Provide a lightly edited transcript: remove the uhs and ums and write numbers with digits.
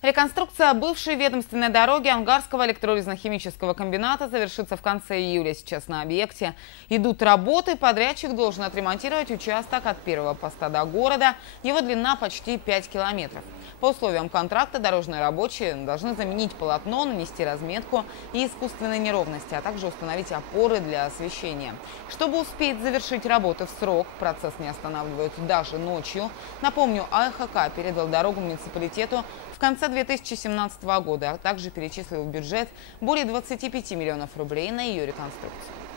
Реконструкция бывшей ведомственной дороги Ангарского электролизно-химического комбината завершится в конце июля. Сейчас на объекте идут работы. Подрядчик должен отремонтировать участок от первого поста до города. Его длина почти 5 километров. По условиям контракта дорожные рабочие должны заменить полотно, нанести разметку и искусственные неровности, а также установить опоры для освещения. Чтобы успеть завершить работы в срок, процесс не останавливают даже ночью. Напомню, АХК передал дорогу муниципалитету в конце 2017 года, а также перечислил в бюджет более 25 миллионов рублей на ее реконструкцию.